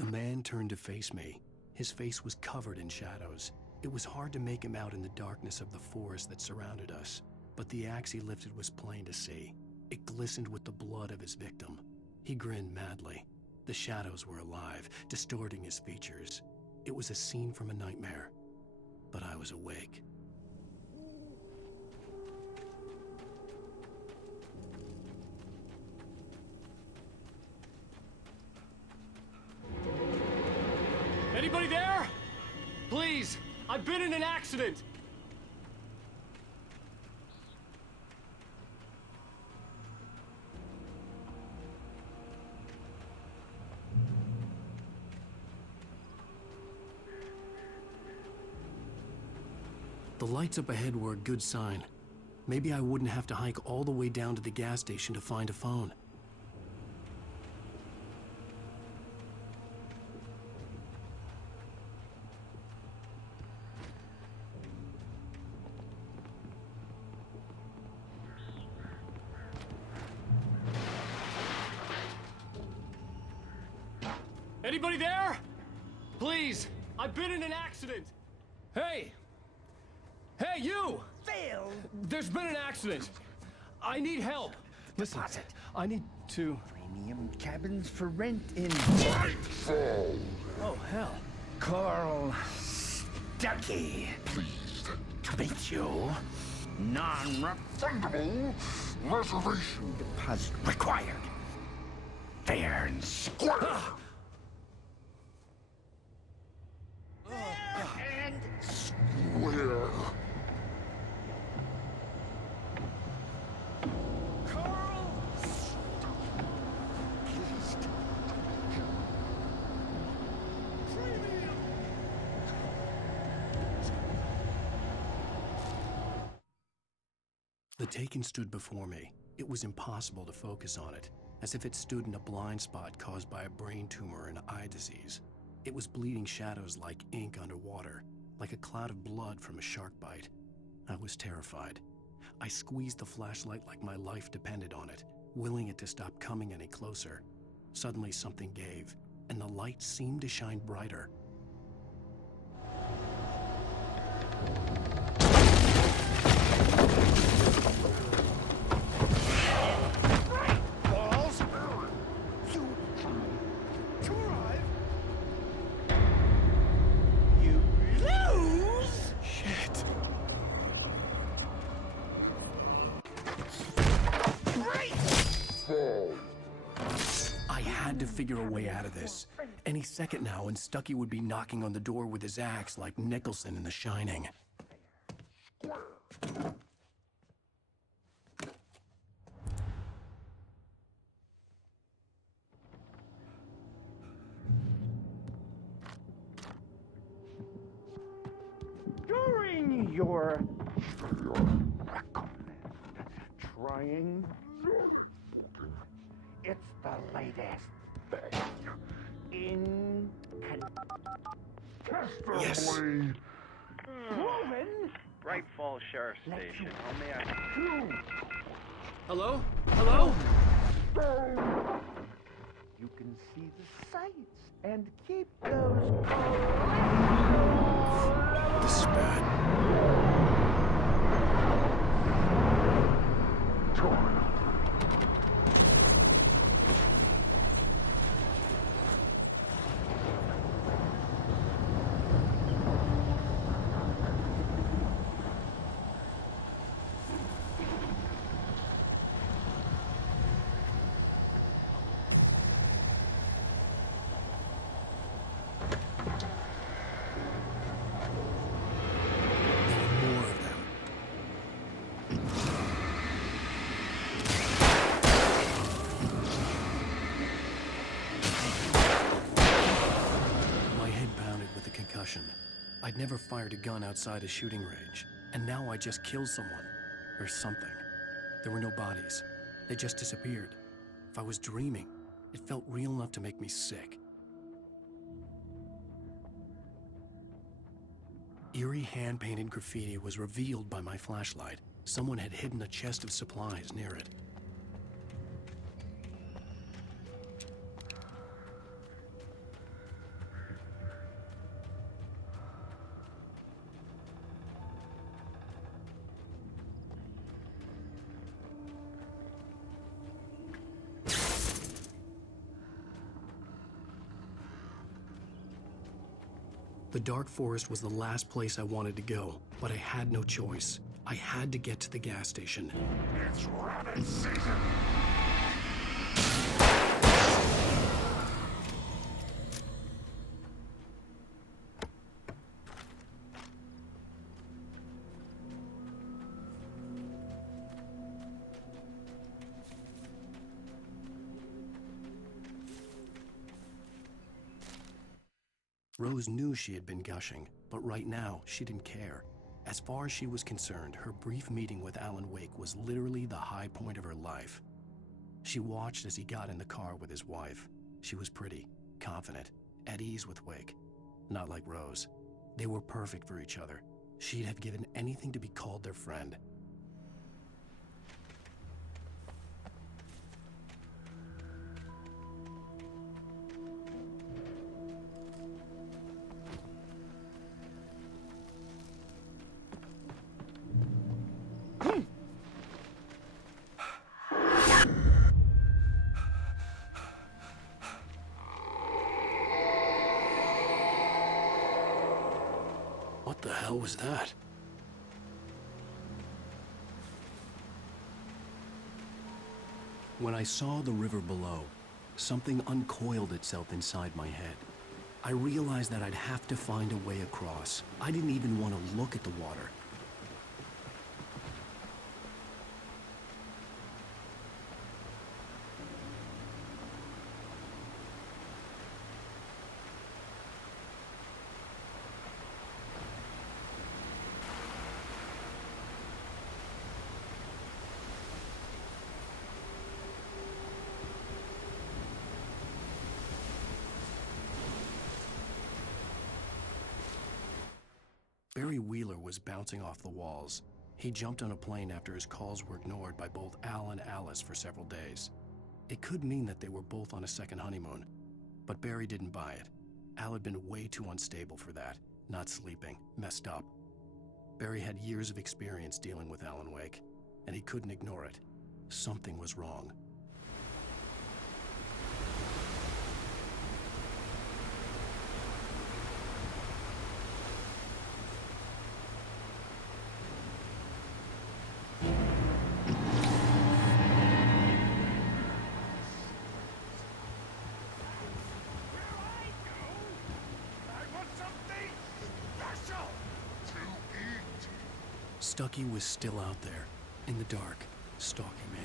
The man turned to face me. His face was covered in shadows. It was hard to make him out in the darkness of the forest that surrounded us, but the axe he lifted was plain to see. It glistened with the blood of his victim. He grinned madly. The shadows were alive, distorting his features. It was a scene from a nightmare, but I was awake. Anybody there? Please, I've been in an accident. The lights up ahead were a good sign. Maybe I wouldn't have to hike all the way down to the gas station to find a phone. Anybody there? Please, I've been in an accident. Hey! Hey, you! Phil! There's been an accident. I need help. Listen, Deposit. I need to... Premium cabins for rent in Nightfall. Oh, hell. Carl Stuckey. Pleased. To meet you. Non-refundable Reservation. deposit required. Fair and square. And Where? Carl. The Taken stood before me. It was impossible to focus on it, as if it stood in a blind spot caused by a brain tumor and eye disease. It was bleeding shadows like ink underwater, like a cloud of blood from a shark bite. I was terrified. I squeezed the flashlight like my life depended on it, willing it to stop coming any closer. Suddenly something gave, and the light seemed to shine brighter. Balls. You arrive. You lose. Shit! Right. Fall. I had to figure a way out of this. Any second now, and Stuckey would be knocking on the door with his axe like Nicholson in The Shining. During your recommend trying, it's the latest thing in Yes. Blade. proven. Bright Falls Sheriff Station. How may I... Hello? Hello? You can see the sights and keep those. This is bad. More of them. My head pounded with the concussion. I'd never fired a gun outside a shooting range, and now I just killed someone. Or something. There were no bodies. They just disappeared. If I was dreaming, it felt real enough to make me sick. Eerie hand-painted graffiti was revealed by my flashlight. Someone had hidden a chest of supplies near it. The dark forest was the last place I wanted to go, but I had no choice. I had to get to the gas station. It's rabbit season! Rose knew she had been gushing, but right now, she didn't care. As far as she was concerned, her brief meeting with Alan Wake was literally the high point of her life. She watched as he got in the car with his wife. She was pretty, confident, at ease with Wake. Not like Rose. They were perfect for each other. She'd have given anything to be called their friend. What the hell was that? When I saw the river below, something uncoiled itself inside my head. I realized that I'd have to find a way across. I didn't even want to look at the water. Barry Wheeler was bouncing off the walls. He jumped on a plane after his calls were ignored by both Al and Alice for several days. It could mean that they were both on a second honeymoon, but Barry didn't buy it. Al had been way too unstable for that, not sleeping, messed up. Barry had years of experience dealing with Alan Wake, and he couldn't ignore it. Something was wrong. Stucky was still out there, in the dark, stalking me.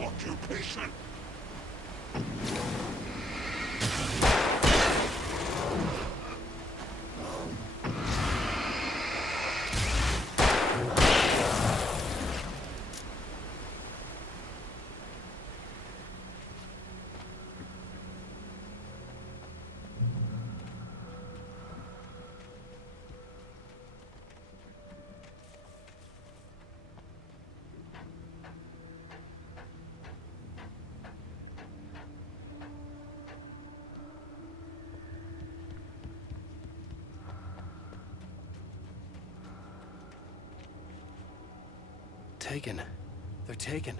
Occupation! Taken. They're taken.